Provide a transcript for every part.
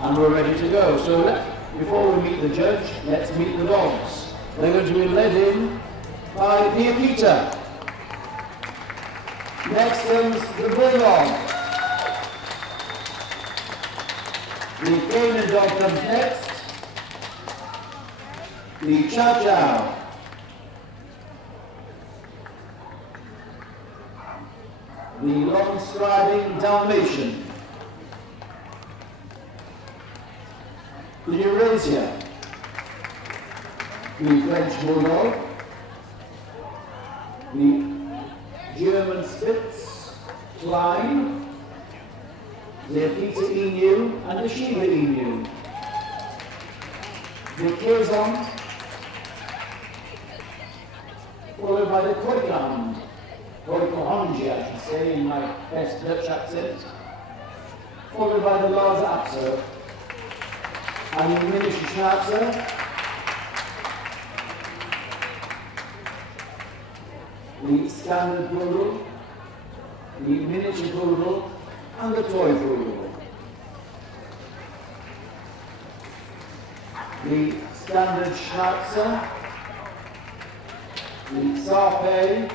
and we're ready to go. So before we meet the judge, let's meet the dogs. They're going to be led in by the Akita. Next comes the Bulldog. The Canaan dog comes next. The Chow Chow. The long-striding Dalmatian. The Eurasia. The French Bulldog. The German Spitz, Klein, the Akita Emu, and the Shiba Emu. The Kazon, followed by the Koikland, Koikohonji, I should say, in my best Dutch accent, followed by the Lhasa Apso, and the miniature Schnauzer, the standard poodle, the miniature poodle, and the toy poodle. The standard Schnauzer, the Sarpei,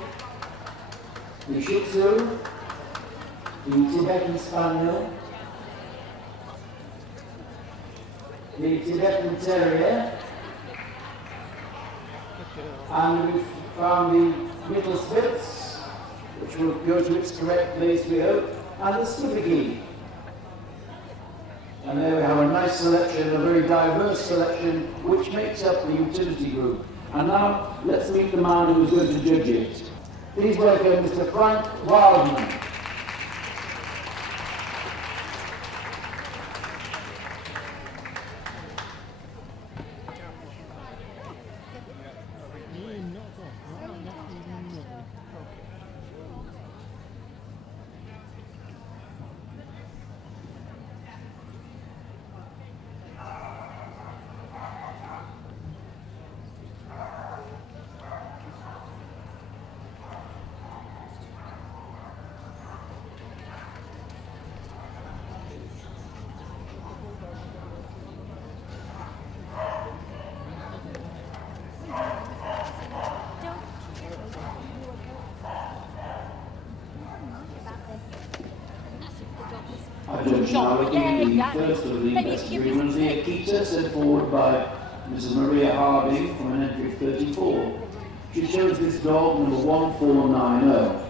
the Shih Tzu, the Tibetan Spaniel, the Tibetan Terrier, and we've found the Little Spitz, which will go to its correct place, we hope, and the Skipperkey. And there we have a nice selection, a very diverse selection, which makes up the utility group. And now, let's meet the man who's going to judge it. Please welcome Mr. Frank Wildman. I judge now looking at the first of the best agreements, the Akita, sent forward by Mrs. Maria Harding from an entry 34. She chose this dog number 1490.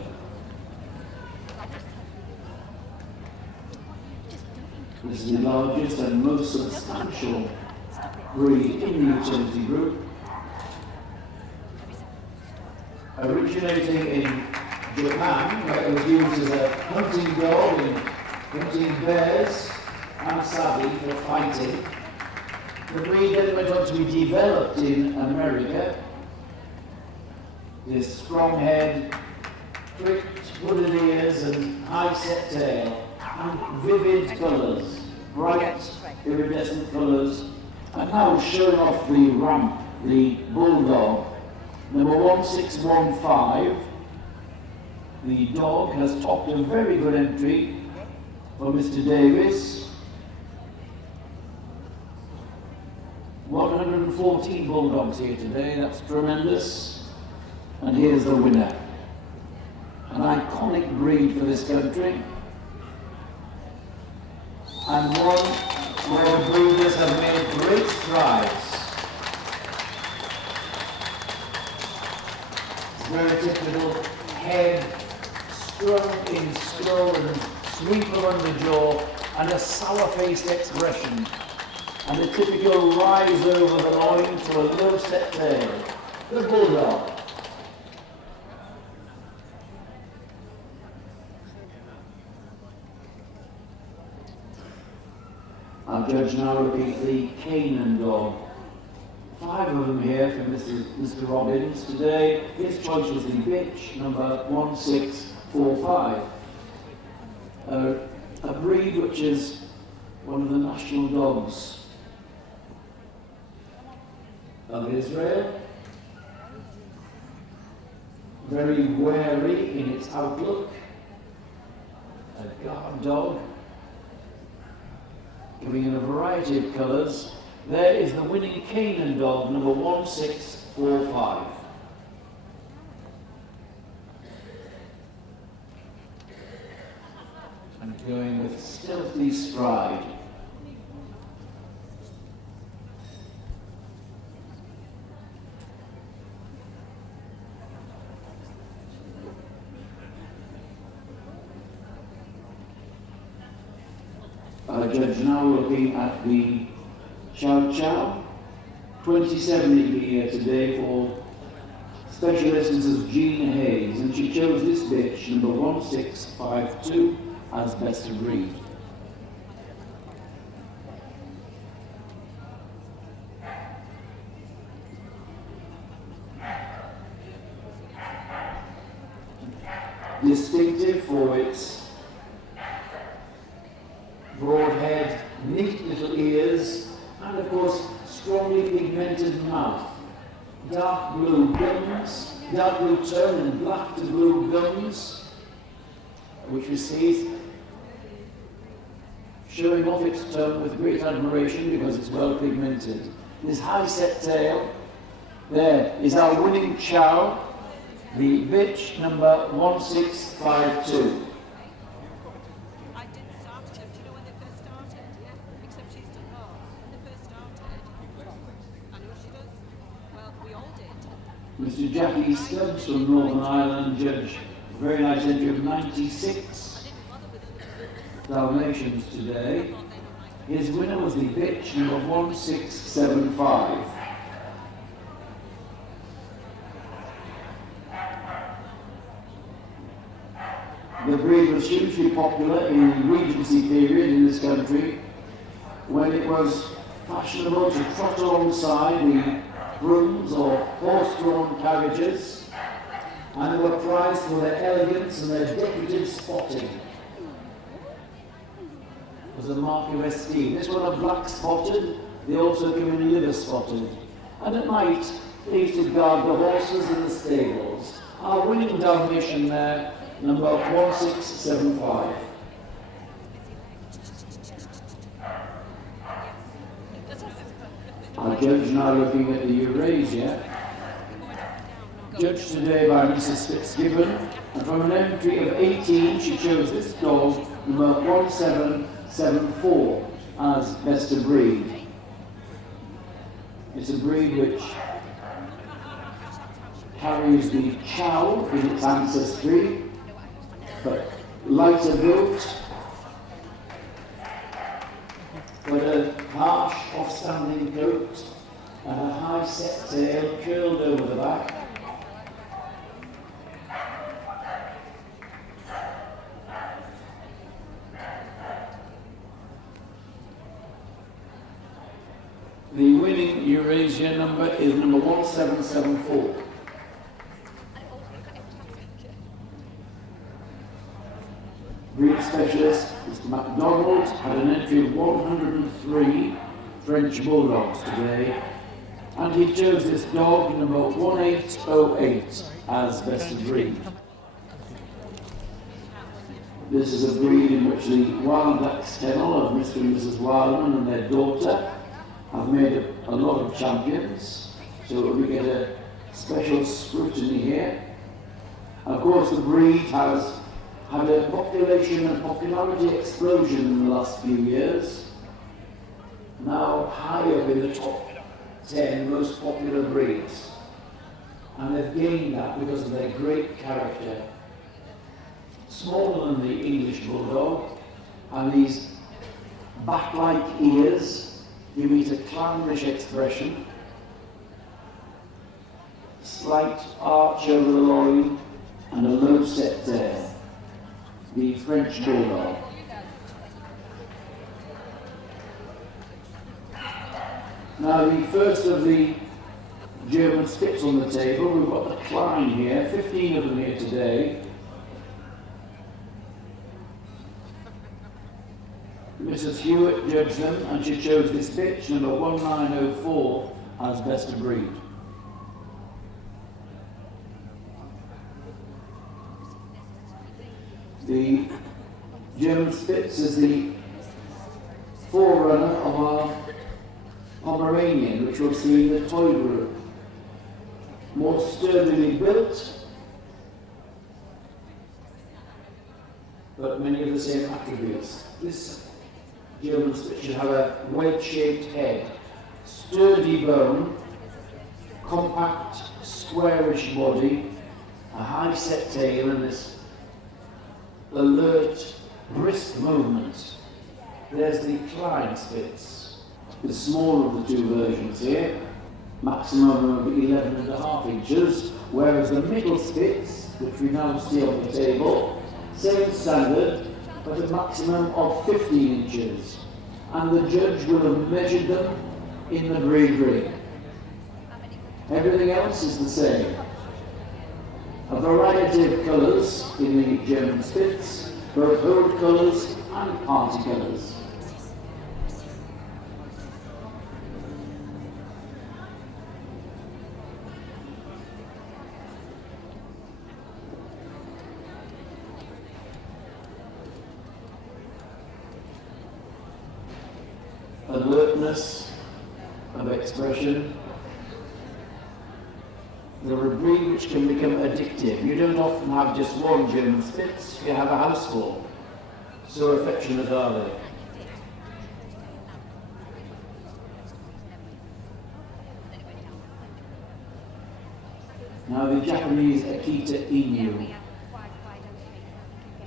This is the largest and most substantial breed in the utility group. Originating in Japan, where it was used as a hunting dog in hunting bears and sabi for fighting. The breed then went on to be developed in America. This strong head, pricked hooded ears and high set tail, and vivid colours, bright iridescent colours, and now showing off the ramp, the Bulldog, number 1615. The dog has topped a very good entry for Mr. Davis. 114 Bulldogs here today, that's tremendous. And here's the winner. An iconic breed for this country. And one where the breeders have made great strides. Very typical head strung in skull and sweep around the jaw, and a sour-faced expression, and a typical rise over the loin to a low-set tail. The Bulldog. Our judge now looking at the Canaan dog. 5 of them here for Mr. Robbins. Today, his choice was the bitch, number 1645. A breed which is one of the national dogs of Israel. Very wary in its outlook. A guard dog. coming in a variety of colours. There is the winning Canaan dog, number 1645. And going with Stealthy Stride. Judge now looking at the Chow Chow. 27 here today for special lessons of Jean Hayes, and she chose this bitch, number 1652, as best of breed. Distinctive for its broad head, neat little ears, and of course strongly pigmented mouth. Dark blue gums, dark blue tone and black to blue gums, which we see showing off its tone with great admiration because it's well pigmented. This high set tail, there is our winning Chow, the bitch number 1652. Mr. Jackie Stubbs from Northern Ireland, judge, very nice entry of 96 Dalmatians today. His winner was the bitch number 1675. The breed was hugely popular in the Regency period in this country, when it was fashionable to trot alongside the grooms or horse-drawn carriages, and they were prized for their elegance and their decorative spotting. It was a mark of esteem. This one are black spotted, they also come in liver spotted. And at night, they used to guard the horses in the stables. Our winning Dalmatian there, number 1675. Our judge now looking at the Eurasia. Judged today by Mrs. Fitzgibbon, and from an entry of 18, she chose this dog, number 1774, as best of breed. It's a breed which carries the Chow in its ancestry, but lighter built, but a harsh, off-standing coat and a high-set tail curled over the back. The winning Eurasia number is number 1774. Breed specialist, Mr. MacDonald, had an entry of 103 French Bulldogs today, and he chose this dog, number 1808, as best of breed. This is a breed in which the Wild Ducks kennel of Mr. and Mrs. Wildman and their daughter have made a lot of champions, so we get a special scrutiny here. Of course, the breed has had a population and popularity explosion in the last few years, now high up in the top 10 most popular breeds. And they've gained that because of their great character. Smaller than the English Bulldog, and these bat-like ears give it a clownish expression. Slight arch over the loin and a low set tail. The French Bulldog. Now the first of the German Spits on the table, we've got the Klein here, 15 of them here today. Mrs. Hewitt judged them, and she chose this bitch, number 1904, as best of breed. The German Spitz is the forerunner of our Pomeranian, which we'll see in the toy group. More sturdily built, but many of the same attributes. This German Spitz should have a wedge-shaped head, sturdy bone, compact, squarish body, a high-set tail, and this alert, brisk movement. There's the Klein Spitz, the smaller of the two versions here, maximum of 11.5 inches, whereas the middle Spitz, which we now see on the table, same standard, but a maximum of 15 inches. And the judge will have measured them in the breed ring. Everything else is the same. A variety of colours in the German Spitz, both old colours and party colours. Alertness of expression. They're a breed which can become addictive. You don't often have just one German Spitz, you have a houseful. So affectionate are they. Now the Japanese Akita Inu.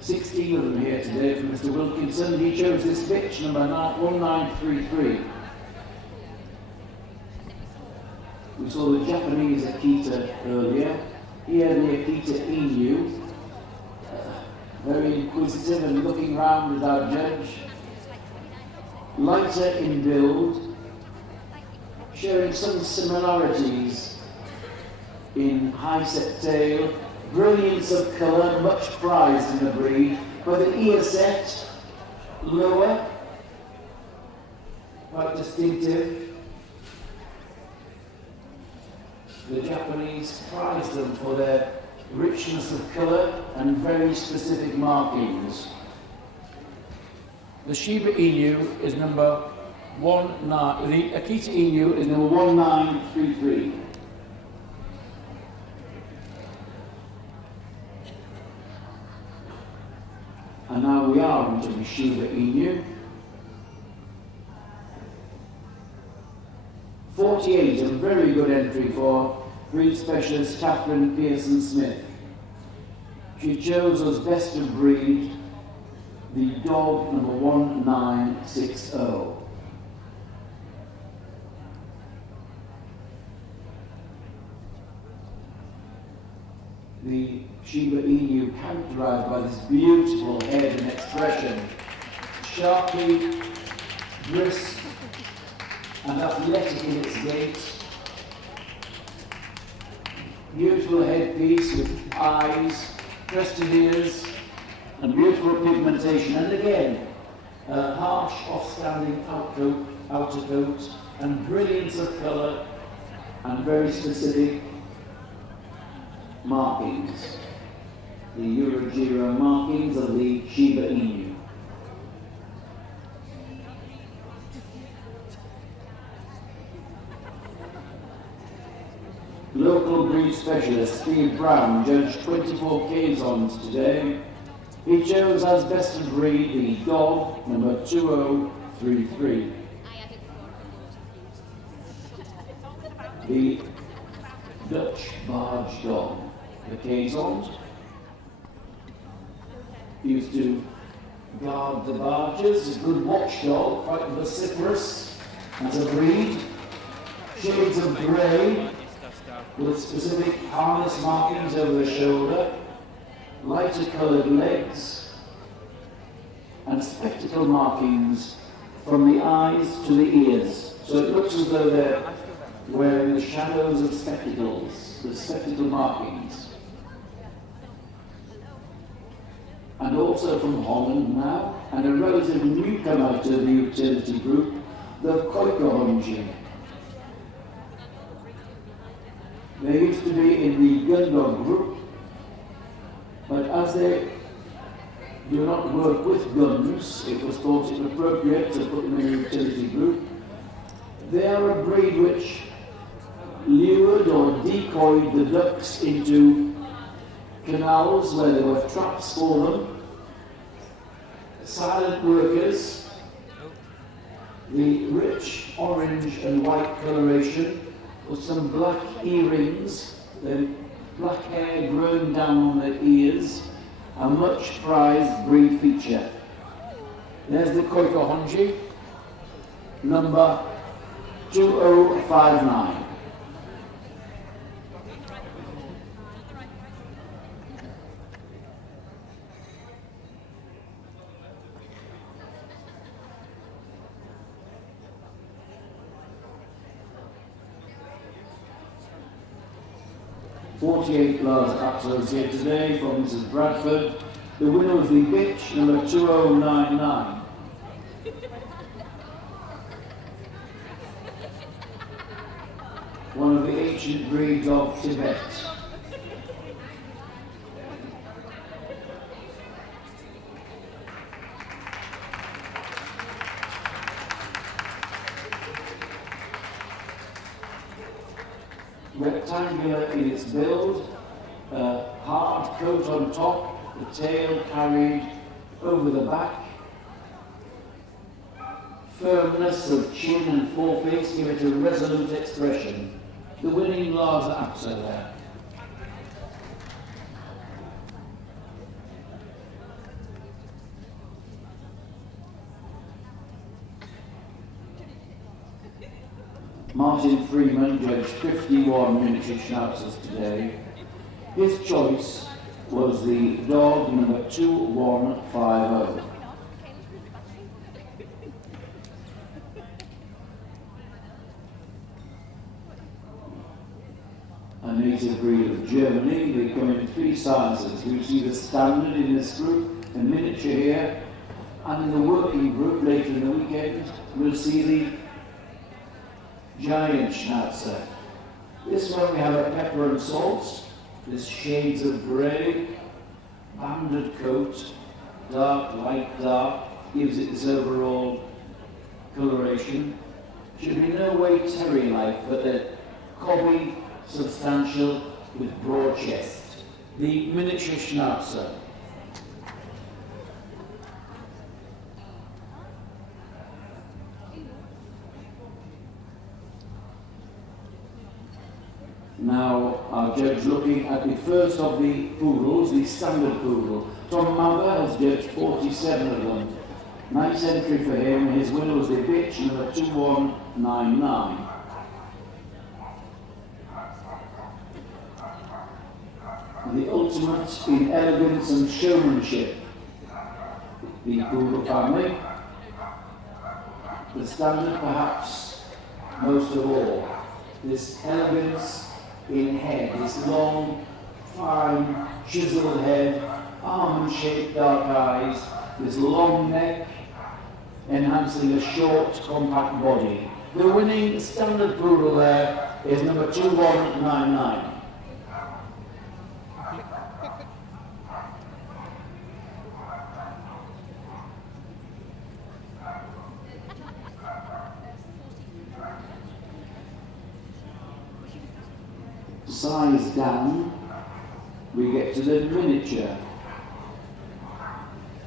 16 of them here today from Mr. Wilkinson. He chose this bitch, number 1933. We saw the Japanese Akita earlier. Here the Akita Inu. Very inquisitive and looking round at our judge. Lighter in build, showing some similarities in high-set tail, brilliance of colour, much prized in the breed, but the ear set lower, quite distinctive. The Japanese prize them for their richness of colour and very specific markings. The Shiba Inu is number 19, the Akita Inu is number 1933. And now we are into the Shiba Inu. 48, a very good entry for breed specialist Catherine Pearson-Smith. She chose as best of breed the dog number 1960. The Shiba Inu characterized by this beautiful head and expression, sharply, brisk, and athletic in its gait. Beautiful headpiece with eyes, crested ears, and beautiful pigmentation. And again, a harsh, off-standing outer coat, and brilliance of colour, and very specific markings. The Eurogiro markings of the Shiba Inu. Local breed specialist Steve Brown judged 24 Kazons today. He chose as best of breed the dog number 2033. The Dutch barge dog. The Kazons used to guard the barges, a good watchdog, quite vociferous as a breed. Shades of grey, with specific harness markings over the shoulder, lighter coloured legs, and spectacle markings from the eyes to the ears. So it looks as though they're wearing the shadows of spectacles, the spectacle markings. And also from Holland now, and a relative newcomer to the utility group, the Koikohonji. They used to be in the Bulldog group, but as they do not work with guns. It was thought inappropriate to put them in a utility group. They are a breed which lured or decoyed the ducks into canals where there were traps for them. Silent workers, the rich orange and white coloration with some black earrings, the black hair grown down on their ears, a much prized breed feature. There's the Koikohonji, number 2059. $48 absolutes here today from Mrs. Bradford. The winner was the bitch, number 2099. One of the ancient breeds of Tibet. Rectangular in its build, hard coat on top, the tail carried over the back, firmness of chin and foreface give it a resolute expression. The winning Lars Apser there. Martin Freeman judged 51 miniature schnauzers today. His choice was the dog number 2150. A native breed of Germany. They come in three sizes. You see the standard in this group, the miniature here, and in the working group later in the weekend, we'll see the giant schnauzer. This one we have a pepper and salt, this shades of grey, banded coat, dark, light dark, gives it this overall coloration. Should be no way terrier-like, but they're cobby, substantial, with broad chest. The miniature schnauzer. Now, our judge looking at the first of the poodles, the standard poodle. Tom Mather has judged 47 of them. Nice entry for him. His winner was the bitch, number 2199. The ultimate in elegance and showmanship. The poodle family. The standard, perhaps, most of all. This elegance in head, this long, fine, chiseled head, almond-shaped dark eyes, this long neck, enhancing a short, compact body. The winning standard poodle there is number 2199. Size down, we get to the miniature.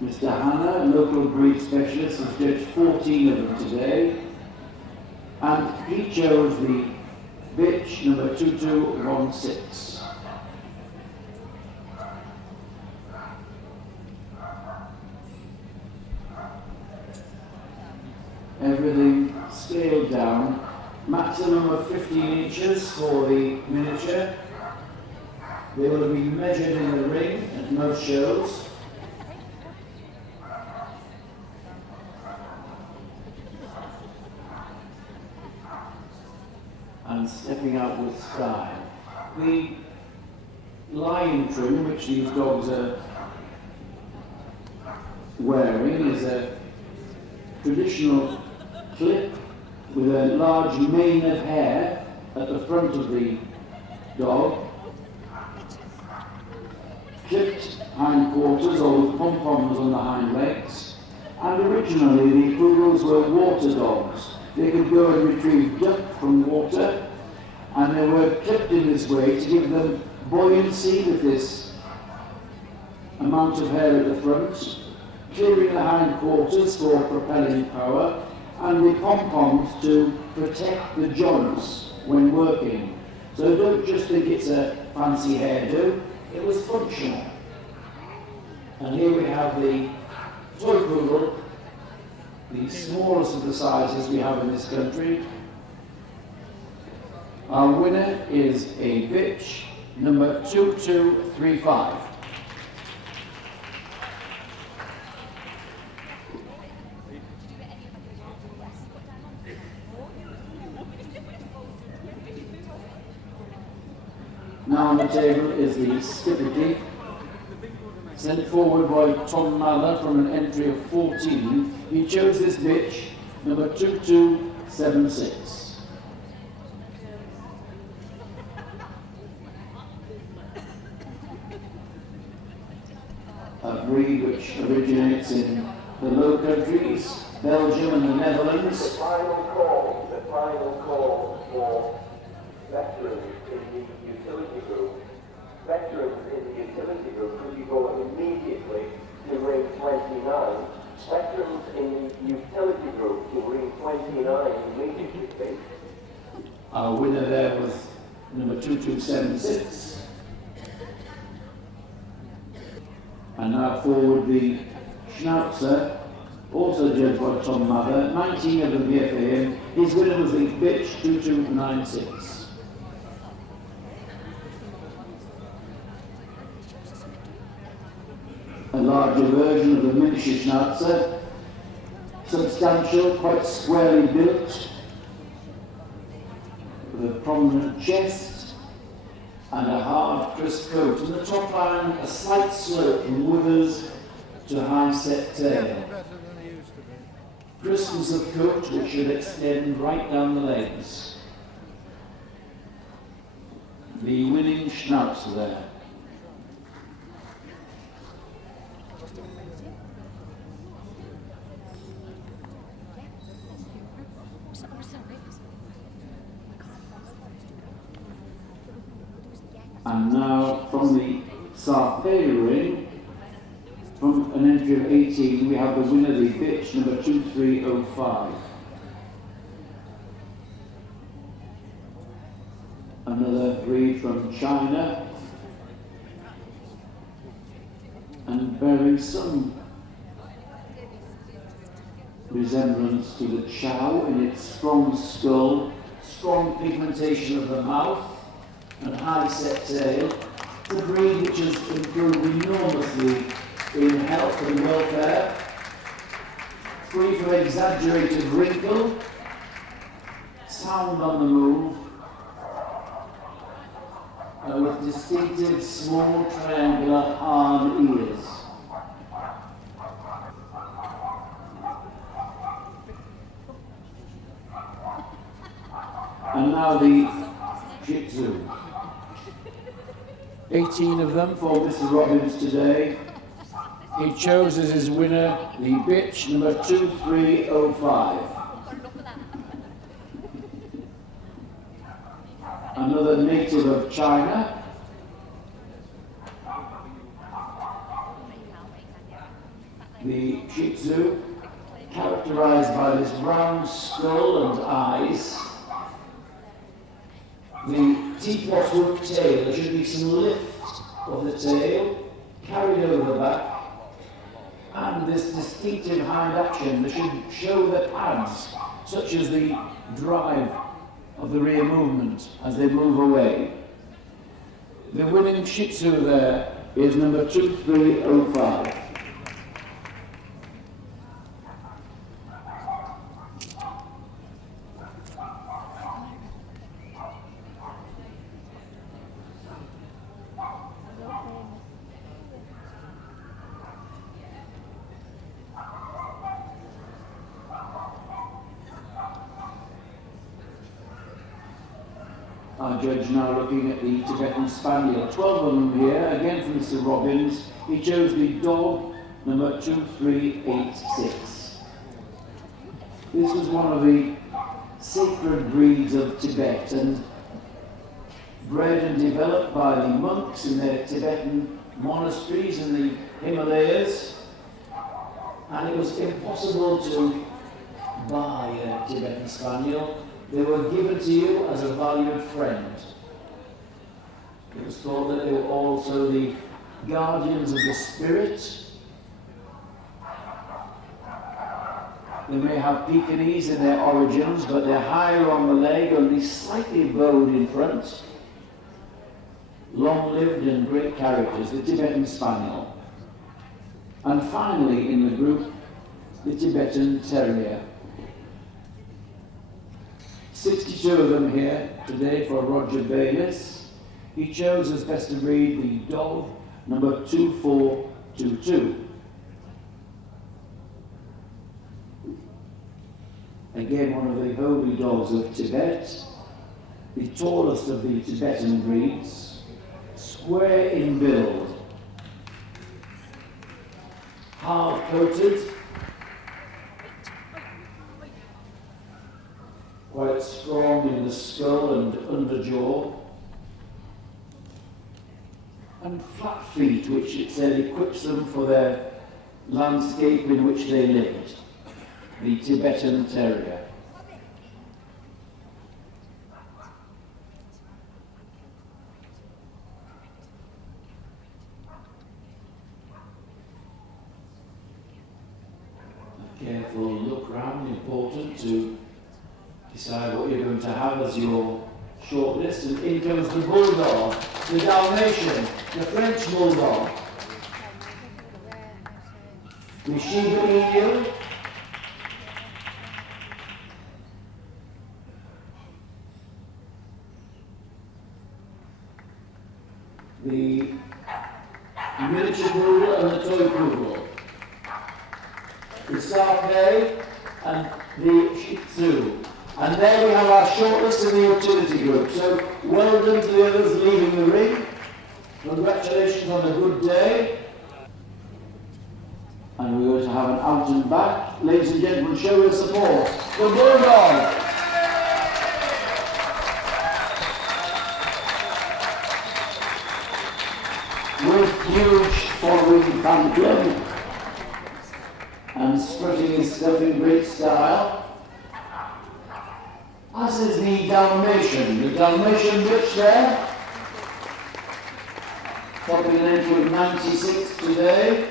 Mr. Hanna, local breed specialist, has judged 14 of them today, and he chose the bitch number 2216. Everything scaled down. Maximum of 15 inches for the miniature. They will be measured in the ring at most shows. And stepping out with style. The lion trim, which these dogs are wearing, is a traditional clip with a large mane of hair at the front of the dog, clipped hindquarters or with pom-poms on the hind legs. And originally the poodles were water dogs. They could go and retrieve duck from water, and they were clipped in this way to give them buoyancy with this amount of hair at the front, clearing the hindquarters for propelling power, and the pom-poms to protect the joints when working. So don't just think it's a fancy hairdo, it was functional. And here we have the toy poodle, the smallest of the sizes we have in this country. Our winner is a bitch, number 2235. Now on the table is the Skippity, sent forward by Tom Mather from an entry of 14. He chose this bitch, number 2276. A breed which originates in the Low Countries, Belgium and the Netherlands. The final call for veterans in the utility group. Veterans in the utility group, could you go immediately to ring 29? Veterans in the utility group to ring 29 immediately, please. Our winner there was number 2276. And now forward the Schnauzer, also judged by Tom Mather, 19 of them here for him. His winner was the bitch 2296. A larger version of the miniature Schnauzer, substantial, quite squarely built, with a prominent chest and a hard, crisp coat. In the top line, a slight slope from withers to high-set tail. Crispness of coat which should extend right down the legs. The winning Schnauzer there. And now from the Sarpé ring, from an entry of 18, we have the winner, the bitch, number 2305. Another breed from China, and bearing some resemblance to the Chow in its strong skull, strong pigmentation of the mouth, and high-set tail. It's a breed which has improved enormously in health and welfare, free from exaggerated wrinkle, sound on the move, with distinctive small triangular hard ears. And now the Shih Tzu. 18 of them for Mr. Robbins today. He chose as his winner the bitch number 2305. Another native of China. The Shih Tzu, characterized by this round skull and eyes. The teapot hook tail, there should be some lift of the tail, carried over the back, and this distinctive hind action that should show the pads, such as the drive of the rear movement as they move away. The winning Shih Tzu there is number 2305. our judge now looking at the Tibetan Spaniel. 12 of them here, again from Mr. Robbins. He chose the dog number 2386. This was one of the sacred breeds of Tibet, and bred and developed by the monks in their Tibetan monasteries in the Himalayas. And it was impossible to buy a Tibetan Spaniel. They were given to you as a valued friend. It was thought that they were also the guardians of the spirit. They may have Pekingese in their origins, but they're higher on the leg, only slightly bowed in front. Long-lived and great characters, the Tibetan Spaniel. And finally in the group, the Tibetan Terrier. 62 of them here today for Roger Bayliss. He chose as best of breed the dog number 2422. Again, one of the holy dogs of Tibet, the tallest of the Tibetan breeds, square in build, hard-coated, quite strong in the skull and underjaw, and flat feet, which it said equips them for their landscape in which they lived, the Tibetan Terrier. A careful look round, important to decide what you're going to have as your shortlist. And in comes the Bulldog, the Dalmatian, the French Bulldog, the Shiba Inu, the miniature poodle and the toy poodle, the Sarpei and the Shih Tzu. And there we have our shortlist in the utility group. So well done to the others leaving the ring. Congratulations on a good day. And we're going to have an out and back. Ladies and gentlemen, show your support. The Bulldog. With huge following fan club. And strutting his stuff in great style. As is the Dalmatian bitch there. Popping an entry of 96 today.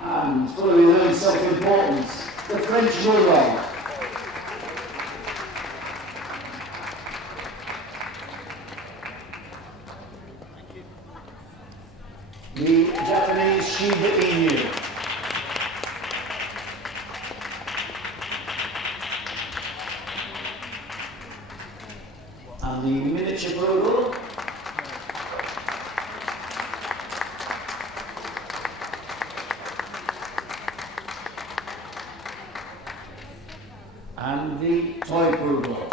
And full of his own self-importance, the French Bulldog. The Japanese Shiba Inu. And the miniature poodle. And the toy poodle.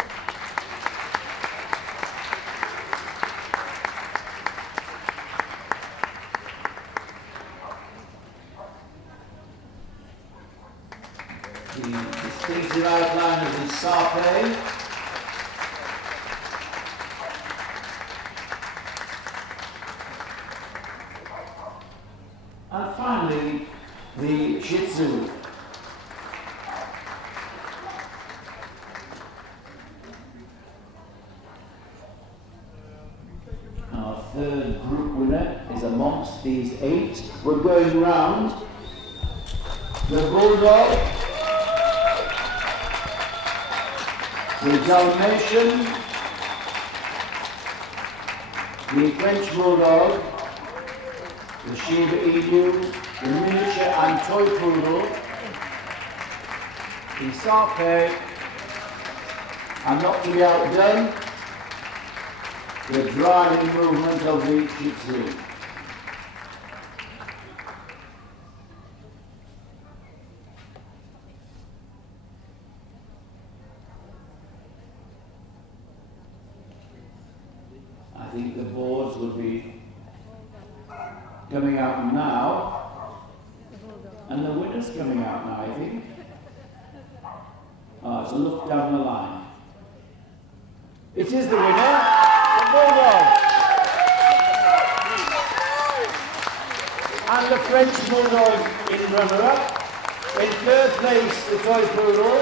The distinctive outline of the Sarpei. And finally, the Shih Tzu. Our third group winner is amongst these 8. We're going round. The Bulldog, the Dalmatian, the French Bulldog, the Shiba Inu, the miniature and toy poodle, the Sarpei, and not to be outdone, the driving movement of the Shih Tzu. think the boards will be coming out now, and the winner's coming out now, I think. It's a look down the line. It is the winner, the Bulldog. And the French Bulldog in runner-up. In third place, the Toy Poodle.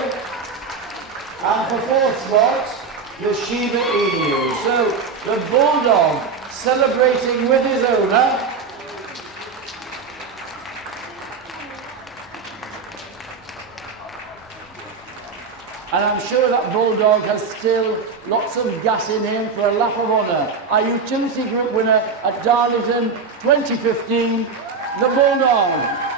And for fourth spot, the Shiba Inu. So the Bulldog celebrating with his owner. And I'm sure that Bulldog has still lots of gas in him for a lap of honour. Our utility group winner at Darlington 2015, the Bulldog.